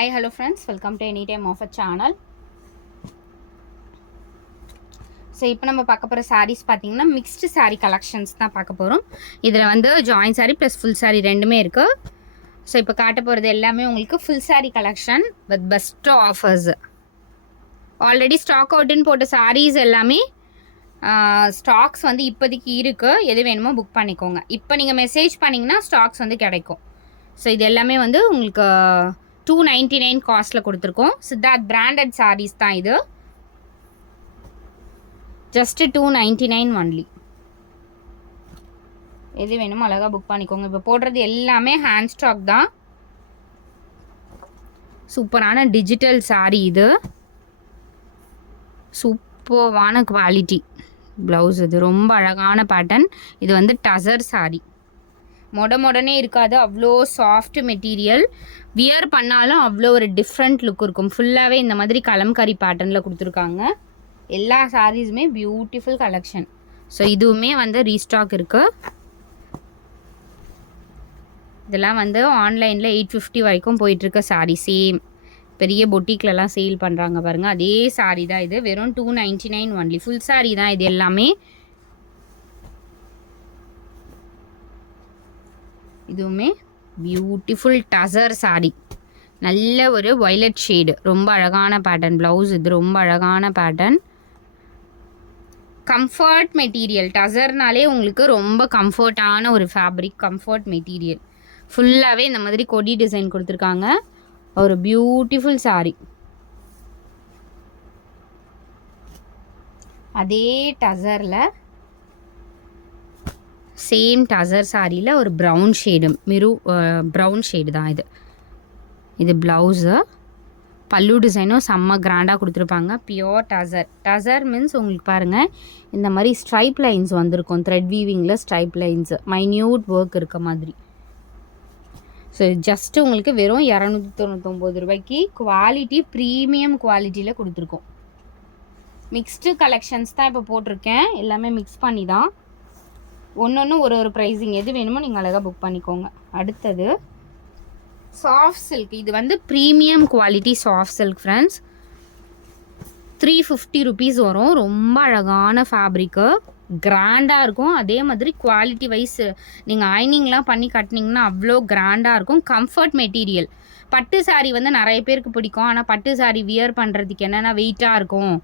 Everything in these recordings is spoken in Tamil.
Hi, hello friends, welcome to Anytime Offer channel. So இப்போ நம்ம பார்க்க போகிற சாரீஸ் பார்த்தீங்கன்னா மிக்ஸ்டு சாரீ கலெக்ஷன்ஸ் தான் பார்க்க போகிறோம். இதில் வந்து join sari plus full sari ரெண்டுமே இருக்குது. ஸோ இப்போ காட்ட போகிறது எல்லாமே உங்களுக்கு full sari collection with best offers. Already stock அவுட்டுன்னு போட்ட சாரீஸ் எல்லாமே ஸ்டாக்ஸ் வந்து இப்போதைக்கு இருக்குது. எது வேணுமோ புக் பண்ணிக்கோங்க. இப்போ நீங்கள் மெசேஜ் பண்ணிங்கன்னா ஸ்டாக்ஸ் வந்து கிடைக்கும். ஸோ இது எல்லாமே வந்து உங்களுக்கு 299 காஸ்ட்டில் கொடுத்துருக்கோம். சித்தார்த் பிராண்டட் சாரீஸ் தான் இது. Just 299 only. எது வேணுமோ அழகாக புக் பண்ணிக்கோங்க. இப்போ போடுறது எல்லாமே ஹேண்ட் ஸ்டாக் தான். சூப்பரான டிஜிட்டல் சாரீ இது. சூப்பர்வான குவாலிட்டி ப்ளவுஸ். இது ரொம்ப அழகான பேட்டர்ன். இது வந்து டசர் சாரீ. மொடனே இருக்காது, அவ்வளோ சாஃப்ட் மெட்டீரியல். வியர் பண்ணாலும் அவ்வளோ ஒரு டிஃப்ரெண்ட் லுக் இருக்கும். ஃபுல்லாகவே இந்த மாதிரி கலம்கரி பேட்டர்னில் கொடுத்துருக்காங்க. எல்லா சாரீஸுமே பியூட்டிஃபுல் கலெக்ஷன். ஸோ இதுவுமே வந்து ரீஸ்டாக் இருக்குது. இதெல்லாம் வந்து ஆன்லைனில் 850 வரைக்கும் போயிட்டுருக்க சாரீ. சேம் பெரிய பொட்டிக்லலாம் சேல் பண்ணுறாங்க பாருங்கள், அதே சாரீ தான் இது. வெறும் 299 ஒன்லி. ஃபுல் சாரீ தான் இது எல்லாமே. இதுவுமே பியூட்டிஃபுல் டசர் சாரீ. நல்ல ஒரு வயலட் ஷேடு, ரொம்ப அழகான பேட்டர்ன். ப்ளவுஸ் இது ரொம்ப அழகான பேட்டர்ன். Comfort material. டசர்னாலே உங்களுக்கு ரொம்ப கம்ஃபர்ட்டான ஒரு ஃபேப்ரிக், கம்ஃபர்ட் மெட்டீரியல். ஃபுல்லாகவே இந்த மாதிரி கொடி டிசைன் கொடுத்துருக்காங்க. ஒரு பியூட்டிஃபுல் சாரீ. அதே டசரில் சேம் டசர் சாரியில் ஒரு ப்ரௌன் ஷேடு, ப்ரௌன் ஷேடு தான் இது. இது ப்ளவுஸு. பல்லு டிசைனும் செம்ம கிராண்டாக கொடுத்துருப்பாங்க. பியோர் டசர். டசர் மீன்ஸ் உங்களுக்கு பாருங்கள், இந்த மாதிரி ஸ்ட்ரைப் லைன்ஸ் வந்திருக்கும். த்ரெட் வீவிங்கில் ஸ்ட்ரைப் லைன்ஸு, மைன்யூட் ஒர்க் இருக்க மாதிரி. ஸோ ஜஸ்ட்டு உங்களுக்கு வெறும் 299 ரூபாய்க்கு குவாலிட்டி, ப்ரீமியம் குவாலிட்டியில் கொடுத்துருக்கோம். மிக்ஸ்டு கலெக்ஷன்ஸ் தான் இப்போ போட்டிருக்கேன். எல்லாமே மிக்ஸ் பண்ணி தான். ஒன்று ஒரு ப்ரைஸிங். எது வேணுமோ நீங்கள் அழகாக புக் பண்ணிக்கோங்க. அடுத்தது சாஃப்ட் சில்க். இது வந்து premium quality soft silk friends. 350 rupees வரும். ரொம்ப அழகான ஃபேப்ரிக்கு, கிராண்டாக இருக்கும். அதே மாதிரி குவாலிட்டி வைஸ் நீங்கள் அயனிங்லாம் பண்ணி கட்டினீங்கன்னா அவ்வளோ கிராண்டாக இருக்கும். Comfort material. பட்டு சாரீ வந்து நிறைய பேருக்கு பிடிக்கும். ஆனால் பட்டு சாரீ வியர் பண்ணுறதுக்கு என்னென்னா வெயிட்டாக இருக்கும்,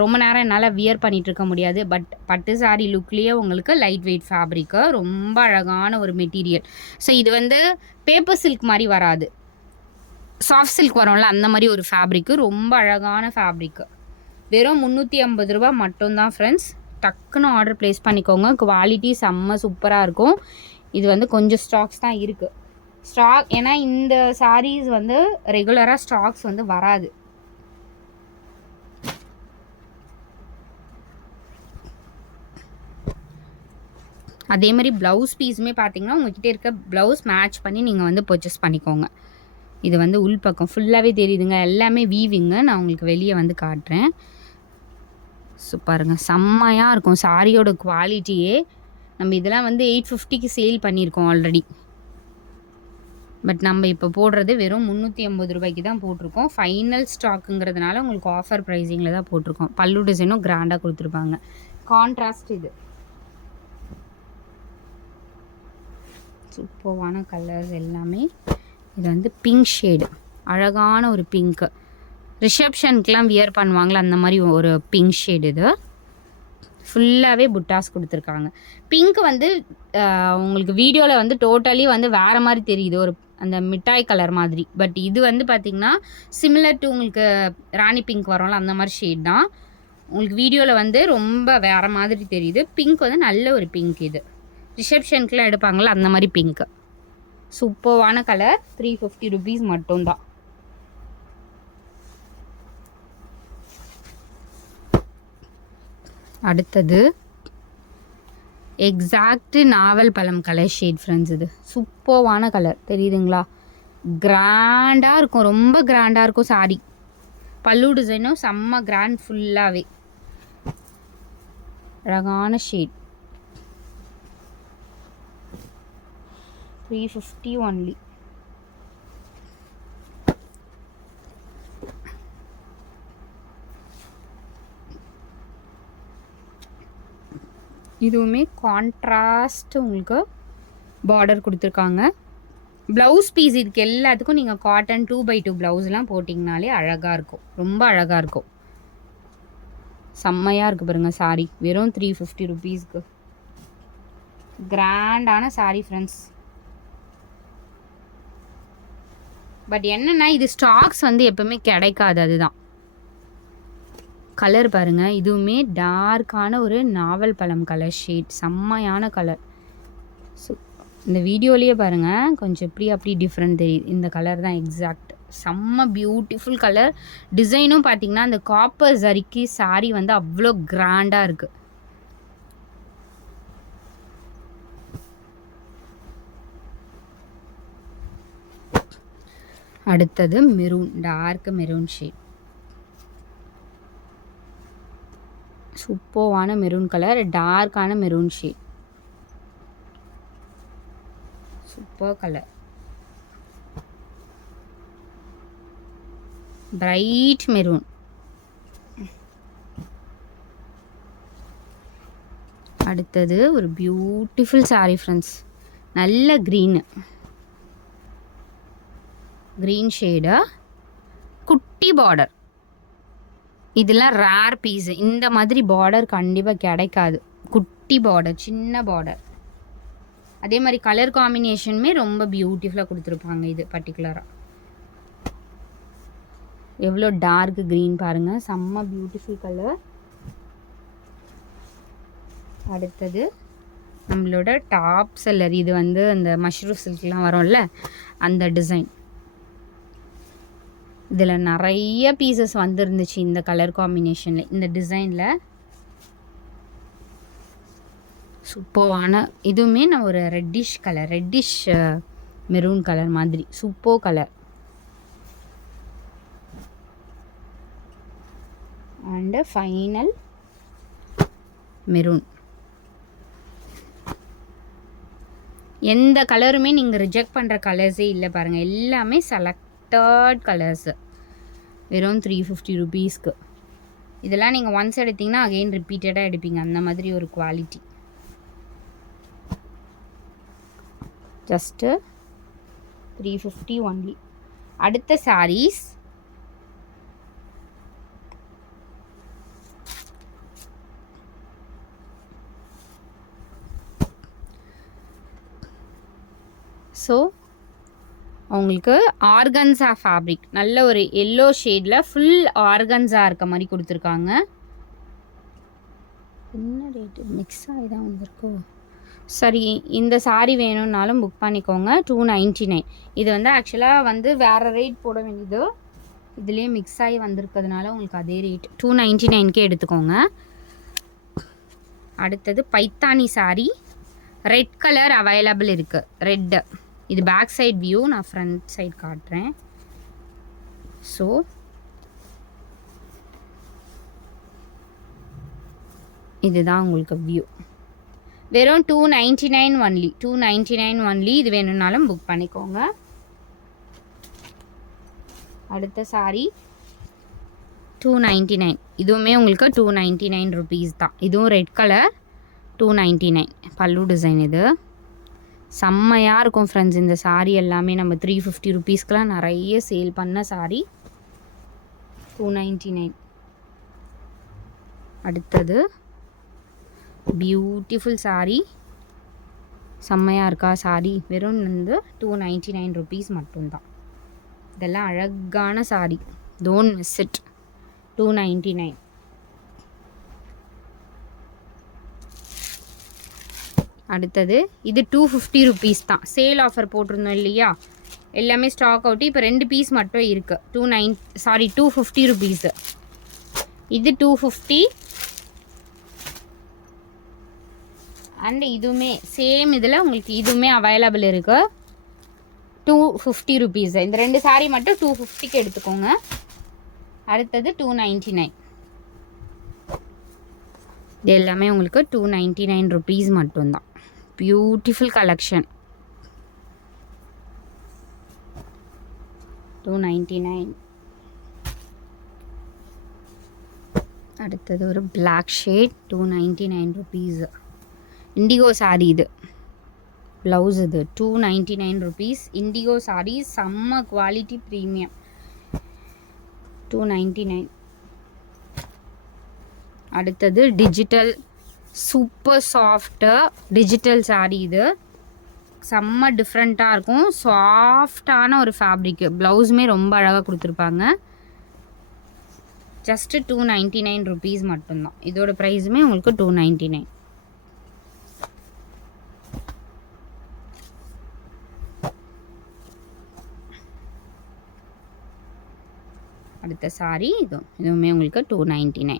ரொம்ப நேரம் என்னால் வியர் பண்ணிகிட்டு இருக்க முடியாது. பட் பட்டு சாரீ லுக்லேயே உங்களுக்கு லைட் வெயிட் ஃபேப்ரிக்கு, ரொம்ப அழகான ஒரு மெட்டீரியல். ஸோ இது வந்து பேப்பர் சில்க் மாதிரி வராது, சாஃப்ட் சில்க் வரும்ல அந்த மாதிரி ஒரு ஃபேப்ரிக்கு. ரொம்ப அழகான ஃபேப்ரிக்கு. வெறும் 350 ரூபா மட்டும்தான் ஃப்ரெண்ட்ஸ். டக்குன்னு ஆர்டர் ப்ளேஸ் பண்ணிக்கோங்க. குவாலிட்டி செம்ம சூப்பராக இருக்கும். இது வந்து கொஞ்சம் ஸ்டாக்ஸ் தான் இருக்குது. ஸ்டாக் ஏன்னா இந்த சாரீஸ் வந்து ரெகுலராக ஸ்டாக்ஸ் வந்து வராது. அதே மாதிரி ப்ளவுஸ் பீஸுமே பார்த்தீங்கன்னா உங்கள்கிட்ட இருக்க ப்ளவுஸ் மேட்ச் பண்ணி நீங்கள் வந்து பர்ச்சேஸ் பண்ணிக்கோங்க. இது வந்து உள் பக்கம் ஃபுல்லாகவே தெரியுதுங்க, எல்லாமே வீவிங்க. நான் உங்களுக்கு வெளியே வந்து காட்டுறேன். சூப்பருங்க, செம்மையாக இருக்கும் சாரியோட குவாலிட்டியே. நம்ம இதெல்லாம் வந்து 850க்கு சேல் பண்ணியிருக்கோம் ஆல்ரெடி. பட் நம்ம இப்போ போடுறது வெறும் 380 ரூபாய்க்கு தான் போட்டிருக்கோம். ஃபைனல் ஸ்டாக்குங்கிறதுனால உங்களுக்கு ஆஃபர் ப்ரைஸிங்கில் தான் போட்டிருக்கோம். பல்லு டிசைனும் கிராண்டாக கொடுத்துருப்பாங்க. கான்ட்ராஸ்ட். இது சூப்பர்வான கலர்ஸ் எல்லாமே. இது வந்து பிங்க் ஷேடு, அழகான ஒரு பிங்க்கு. ரிசப்ஷனுக்கெலாம் வியர் பண்ணுவாங்களே அந்த மாதிரி ஒரு பிங்க் ஷேடு. இது ஃபுல்லாகவே புட்டாஸ் கொடுத்துருக்காங்க. பிங்க் வந்து உங்களுக்கு வீடியோவில் வந்து டோட்டலி வந்து வேறு மாதிரி தெரியுது, ஒரு அந்த மிட்டாய் கலர் மாதிரி. பட் இது வந்து பார்த்திங்கன்னா சிமிலர் டு உங்களுக்கு ராணி பிங்க் வரும்ல அந்த மாதிரி ஷேட் தான். உங்களுக்கு வீடியோவில் வந்து ரொம்ப வேறு மாதிரி தெரியுது. பிங்க் வந்து நல்ல ஒரு பிங்க். இது ரிசப்ஷனுக்குலாம் எடுப்பாங்களா அந்த மாதிரி பிங்க்கு. சூப்பர்வான கலர். 350 ருபீஸ் மட்டும்தான். அடுத்தது எக்ஸாக்ட் நாவல் பழம் கலர் ஷேட் ஃப்ரெண்ட்ஸ். இது சூப்பர்வான கலர், தெரியுதுங்களா? கிராண்டாக இருக்கும், ரொம்ப கிராண்டாக இருக்கும் சாரி. பல்லு டிசைனும் செம்ம கிராண்ட். ஃபுல்லாகவே அழகான ஷேட். 350 ஒன்லி. இதுவுமே கான்ட்ராஸ்ட் உங்களுக்கு பார்டர் கொடுத்துருக்காங்க. ப்ளவுஸ் பீஸ் இதுக்கு எல்லாத்துக்கும் நீங்கள் காட்டன் 2x2 ப்ளவுஸ்லாம் போட்டிங்கனாலே அழகாக இருக்கும், ரொம்ப அழகாக இருக்கும். செம்மையாக இருக்குது பாருங்கள் சாரீ. வெறும் 350 ருபீஸ்க்கு கிராண்டான சாரீ ஃப்ரெண்ட்ஸ். பட் என்னென்னா இது ஸ்டாக்ஸ் வந்து எப்போவுமே கிடைக்காது, அதுதான். கலர் பாருங்கள், இதுவுமே டார்க்கான ஒரு நாவல் பழம் கலர் ஷேட், செம்மையான கலர். ஸோ இந்த வீடியோலேயே பாருங்கள் கொஞ்சம் அப்படி டிஃப்ரெண்ட் தெரியுது. இந்த கலர் தான் எக்ஸாக்ட், செம்ம பியூட்டிஃபுல் கலர். டிசைனும் பார்த்திங்கன்னா அந்த காப்பர் ஜரிக்கு சாரீ வந்து அவ்வளோ கிராண்டாக இருக்குது. அடுத்தது மெரூன், டார்க் மெரூன் ஷேட், சூப்பர்வான மெரூன் கலர், டார்க்கான maroon shade, super colour, bright maroon. அடுத்தது ஒரு பியூட்டிஃபுல் சாரீ ஃப்ரெண்ட்ஸ், நல்ல க்ரீனு, க்ரீன் ஷேடு, குட்டி பார்டர். இதெல்லாம் ரேர் பீஸு, இந்த மாதிரி பார்டர் கண்டிப்பாக கிடைக்காது. குட்டி பார்டர், சின்ன பார்டர். அதே மாதிரி கலர் காம்பினேஷனுமே ரொம்ப பியூட்டிஃபுல்லாக கொடுத்துருப்பாங்க. இது பர்டிகுலராக எவ்வளோ டார்க் க்ரீன் பாருங்கள், செம்ம பியூட்டிஃபுல் கலர். அடுத்தது நம்மளோட டாப் செல்லர், இது வந்து அந்த மஷ்ரூம் சில்க்லாம் வரும்ல அந்த டிசைன். இதில் நிறைய பீசஸ் வந்துருந்துச்சு இந்த கலர் காம்பினேஷனில், இந்த டிசைனில். சூப்பர்வான, இதுவுமே நான் ஒரு reddish colour, reddish maroon colour மாதிரி, super colour. And final maroon. எந்த கலருமே நீங்கள் ரிஜெக்ட் பண்ணுற கலர்ஸே இல்லை பாருங்கள், எல்லாமே செலக்டட் கலர்ஸு. வெறும் 350 ருபீஸ்க்கு. இதெல்லாம் நீங்கள் ஒன்ஸ் எடுத்திங்கன்னா அகெயின் ரிப்பீட்டடாக எடுப்பீங்க, அந்த மாதிரி ஒரு குவாலிட்டி. Just 350 only. அடுத்த சாரீஸ் ஸோ அவங்களுக்கு ஆர்கன்ஸா ஃபேப்ரிக், நல்ல ஒரு எல்லோ ஷேடில் ஃபுல் ஆர்கன்ஸா இருக்க மாதிரி கொடுத்துருக்காங்க. என்ன ரேட்டு மிக்ஸ் ஆகி தான் வந்திருக்கோ, சரி. இந்த சாரீ வேணும்னாலும் புக் பண்ணிக்கோங்க. 299. இது வந்து ஆக்சுவலாக வந்து வேறு ரேட் போட வேண்டியது, இதுலேயே மிக்ஸ் ஆகி வந்திருக்கிறதுனால உங்களுக்கு அதே ரேட் 299க்கே எடுத்துக்கோங்க. அடுத்தது Paithani sari, red colour available இருக்குது, ரெட்டு. இது பேக் சைட் வியூ, நான் ஃப்ரண்ட் சைட் காட்டுறேன். ஸோ இதுதான் உங்களுக்கு வியூ. வெறும் 299 ஒன்லி, 299 ஒன்லி. இது வேணும்னாலும் புக் பண்ணிக்கோங்க. அடுத்த சாரீ 299, இதுவுமே உங்களுக்கு 299 ருபீஸ் தான். இதுவும் ரெட் கலர், 299. பல்லு டிசைன் இது செம்மையாக இருக்கும் ஃப்ரெண்ட்ஸ். இந்த சாரீ எல்லாமே நம்ம 350 ருபீஸ்க்கெலாம் நிறைய சேல் பண்ண சாரீ. 299. அடுத்தது பியூட்டிஃபுல் சாரீ, செம்மையாக இருக்கா சாரீ. வெறும் வந்து 299 ருபீஸ் மட்டும்தான். இதெல்லாம் அழகான சாரீ, டோன்ட் மிஸ் இட். 299. அடுத்தது இது 250 ருபீஸ் தான். சேல் ஆஃபர் போட்டிருந்தோம் இல்லையா, எல்லாமே ஸ்டாக் அவுட்டு. இப்போ 2 பீஸ் மட்டும் இருக்குது. 250 ருபீஸு. இது 250. அண்ட் இதுவுமே சேம் இதில் உங்களுக்கு இதுவுமே அவைலபிள் இருக்குது. 250 ருபீஸு. இந்த 2 சாரீ மட்டும் 250க்கு எடுத்துக்கோங்க. அடுத்தது 299. இது எல்லாமே உங்களுக்கு 299 ருபீஸ் மட்டும்தான். Beautiful collection. 299. அடுத்தது ஒரு black shade, 299 rupees. Indigo sari இது. ப்ளவுஸ் இது 299 rupees. இண்டிகோ சாரீ செம்ம குவாலிட்டி ப்ரீமியம் 299. அடுத்தது digital super soft digital sari இது. செம்ம டிஃப்ரெண்ட்டாக இருக்கும். சாஃப்டான ஒரு ஃபேப்ரிக்கு. ப்ளவுஸுமே ரொம்ப அழகாக கொடுத்துருப்பாங்க. ஜஸ்ட்டு 299 rupees மட்டும்தான். இதோட ப்ரைஸுமே உங்களுக்கு 299. அடுத்த சாரீ இதுவுமே உங்களுக்கு 299.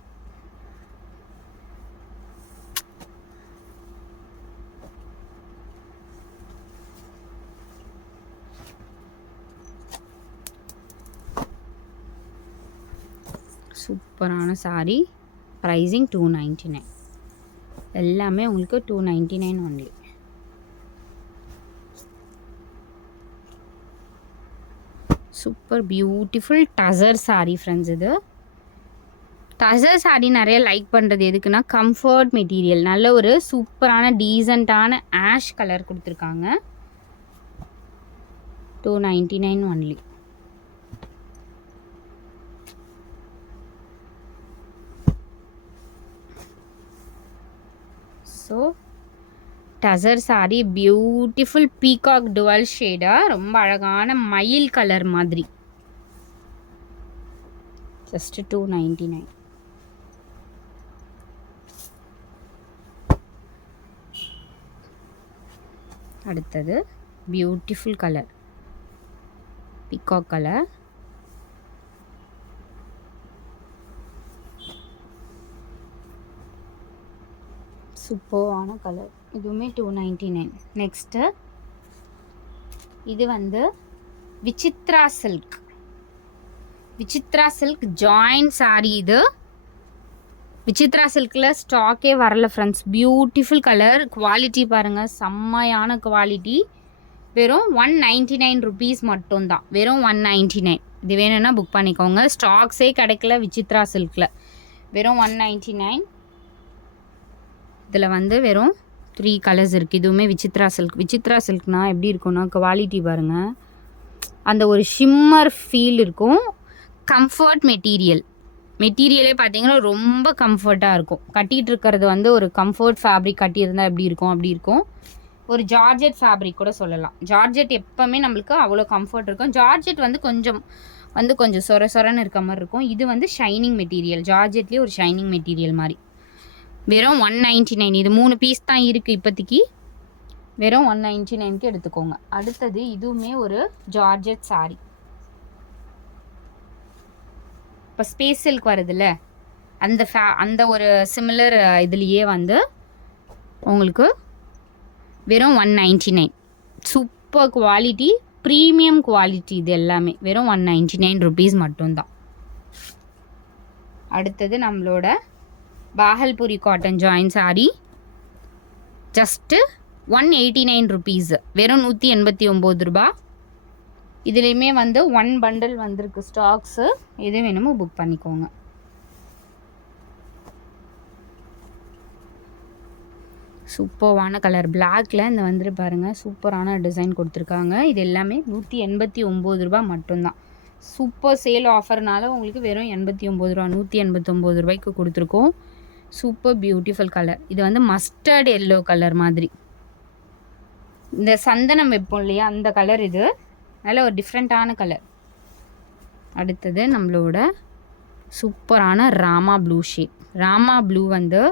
சூப்பரான சாரீ. ப்ரைஸிங் 299. எல்லாமே உங்களுக்கு 299 only. Super beautiful tussar sari friends. இது டசர் சாரீ நிறைய லைக் பண்ணுறது எதுக்குன்னா கம்ஃபர்ட் மெட்டீரியல். நல்ல ஒரு சூப்பரான டீசெண்டான ஆஷ் கலர் கொடுத்துருக்காங்க. 299 only. So tussar sari beautiful peacock dual ஷேடாக ரொம்ப அழகான மயில் கலர் மாதிரி. ஜஸ்ட் 299. அடுத்தது பியூட்டிஃபுல் கலர் பீகாக் கலர். சூப்பரான கலர். இதுவுமே 299. நெக்ஸ்ட்டு இது வந்து Vichitra silk. Vichitra silk join sari இது. விசித்ரா சில்கில் ஸ்டாக்கே வரல ஃப்ரெண்ட்ஸ். Beautiful colour. குவாலிட்டி பாருங்கள், செம்மையான குவாலிட்டி. வெறும் 199 rupees மட்டும்தான். வெறும் 199. இது வேணும்னா புக் பண்ணிக்கோங்க. ஸ்டாக்ஸே கிடைக்கல விசித்ரா சில்கில். வெறும் 199. இதில் வந்து வெறும் 3 கலர்ஸ் இருக்குது. இதுவுமே விசித்ரா சில்க். விசித்ரா சில்க்னா எப்படி இருக்கும்னா குவாலிட்டி பாருங்கள், அந்த ஒரு ஷிம்மர் ஃபீல் இருக்கும். Comfort material. மெட்டீரியலே பார்த்தீங்கன்னா ரொம்ப கம்ஃபர்ட்டாக இருக்கும். கட்டிகிட்டு இருக்கிறது வந்து ஒரு கம்ஃபர்ட் ஃபேப்ரிக் கட்டியிருந்தால் எப்படி இருக்கும் அப்படி இருக்கும். ஒரு ஜார்ஜெட் ஃபேப்ரிக் கூட சொல்லலாம். ஜார்ஜெட் எப்போவுமே நம்மளுக்கு அவ்வளோ கம்ஃபர்ட் இருக்கும். ஜார்ஜெட் வந்து கொஞ்சம் சொர சொரன்னு இருக்க மாதிரி இருக்கும். இது வந்து ஷைனிங் மெட்டீரியல். ஜார்ஜெட்லேயே ஒரு ஷைனிங் மெட்டீரியல் மாதிரி. வெறும் 199. இது 3 பீஸ் தான் இருக்குது இப்போதைக்கு. வெறும் 199க்கு எடுத்துக்கோங்க. அடுத்தது இதுவுமே ஒரு ஜார்ஜெட் சாரீ. இப்போ ஸ்பேஸ் சில்க் வருதுல்ல, அந்த ஒரு சிமிலர் இதுலேயே வந்து உங்களுக்கு வெறும் 199. Super quality, premium quality. இது எல்லாமே வெறும் 199 rupees மட்டும்தான். அடுத்தது நம்மளோட Bhagalpuri cotton join sari. Just 189 rupees. வெறும் 189 ரூபா. இதுலேயுமே வந்து 1 bundle வந்திருக்கு ஸ்டாக்ஸு. எது வேணுமோ புக் பண்ணிக்கோங்க. சூப்பரான கலர் பிளாக்ல இந்த வந்துட்டு பாருங்கள், சூப்பரான டிசைன் கொடுத்துருக்காங்க. இது எல்லாமே 189 ரூபா மட்டும்தான். சூப்பர் சேல் ஆஃபர்னால உங்களுக்கு வெறும் 89 ரூபா, 189 ரூபாய்க்கு கொடுத்துருக்கோம். Super beautiful colour. இது வந்து மஸ்டர்ட் எல்லோ கலர் மாதிரி. இந்த சந்தனம் வைப்போம் இல்லையா, அந்த கலர் இது. நல்ல ஒரு டிஃப்ரெண்ட்டான கலர். அடுத்தது நம்மளோட சூப்பரான Rama blue shade. Rama blue வந்து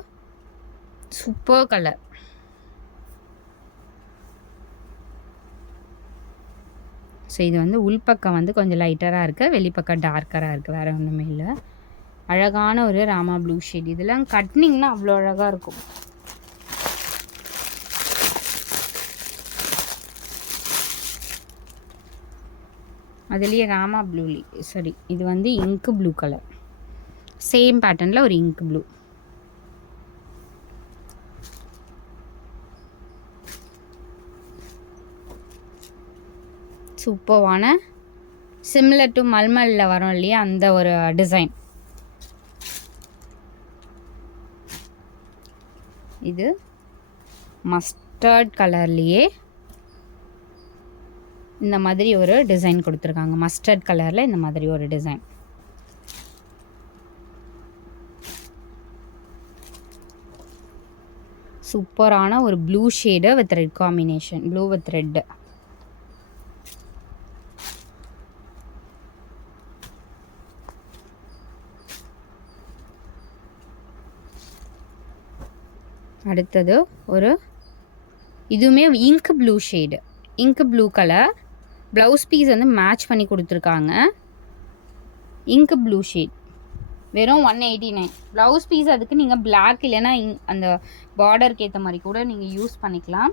சூப்பர் கலர். ஸோ இது வந்து உள்பக்கம் வந்து கொஞ்சம் லைட்டராக இருக்குது, வெளிப்பக்கம் டார்க்கராக இருக்குது. வேறு ஒன்றுமே இல்லை. அழகான ஒரு ராமா ப்ளூ ஷேட். இதெல்லாம் கட்னிங்னா அவ்வளோ அழகாக இருக்கும். அதுலேயே ராமா ப்ளூ சரி, இது வந்து இங்கு ப்ளூ கலர். சேம் பேட்டர்னில் ஒரு இங்கு ப்ளூ. சூப்பரான சிமிலர் டு மல்மலில் வரும் இல்லையா, அந்த ஒரு டிசைன். இது மஸ்டர்ட் கலர்லேயே இந்த மாதிரி ஒரு டிசைன் கொடுத்துருக்காங்க. மஸ்டர்ட் கலரில் இந்த மாதிரி ஒரு டிசைன். சூப்பரான ஒரு blue shade with red combination, blue with red. அடுத்தது ஒரு இதுவுமே ink blue shade, ink blue colour. Blouse piece வந்து மேட்ச் பண்ணி கொடுத்துருக்காங்க. இங்க் ப்ளூ ஷேட் வெறும் 189. ப்ளவுஸ் பீஸ் அதுக்கு நீங்கள் பிளாக் இல்லைன்னா அந்த பார்டருக்கு ஏற்ற மாதிரி கூட நீங்கள் யூஸ் பண்ணிக்கலாம்.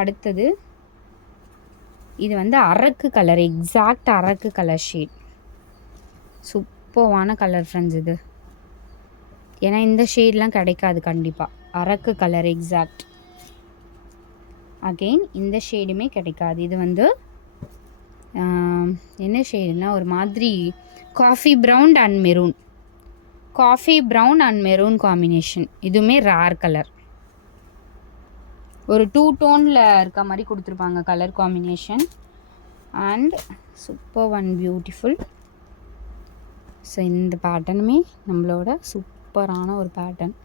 அடுத்தது இது வந்து அரக்கு கலர், எக்ஸாக்ட் அரக்கு கலர் ஷேட். சூப்பர்வான கலர் ஃப்ரெண்ட்ஸ் இது. ஏன்னா இந்த ஷேட்லாம் கிடைக்காது கண்டிப்பாக. அரக்கு கலர் எக்ஸாக்ட். அகெயின் இந்த ஷேடுமே கிடைக்காது. இது வந்து என்ன ஷேடுனா ஒரு மாதிரி coffee brown and maroon, coffee brown and maroon combination. இதுவுமே ரேர் கலர். ஒரு 2 டோனில் இருக்க மாதிரி கொடுத்துருப்பாங்க colour combination. And super one beautiful. So இந்த பேட்டர்னுமே நம்மளோட சூப்பரான ஒரு பேட்டர்ன்.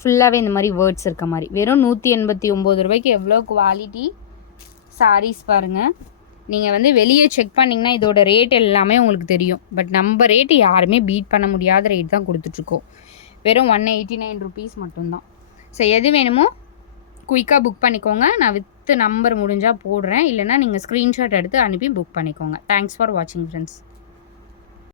ஃபுல்லாகவே இந்த மாதிரி வேர்ட்ஸ் இருக்க மாதிரி. வெறும் 189 ரூபாய்க்கு எவ்வளோ குவாலிட்டி சாரீஸ் பாருங்கள். நீங்கள் வந்து வெளியே செக் பண்ணிங்கன்னா இதோட ரேட் எல்லாமே உங்களுக்கு தெரியும். பட் நம்ம ரேட்டு யாருமே பீட் பண்ண முடியாத ரேட் தான் கொடுத்துட்ருக்கோம். வெறும் 189 ருபீஸ் மட்டும்தான். ஸோ எது வேணுமோ குயிக்காக புக் பண்ணிக்கோங்க. நான் வித் நம்பர் முடிஞ்சால் போடுறேன், இல்லைனா நீங்கள் ஸ்க்ரீன்ஷாட் எடுத்து அனுப்பி புக் பண்ணிக்கோங்க. தேங்க்ஸ் ஃபார் வாட்சிங் ஃப்ரெண்ட்ஸ்.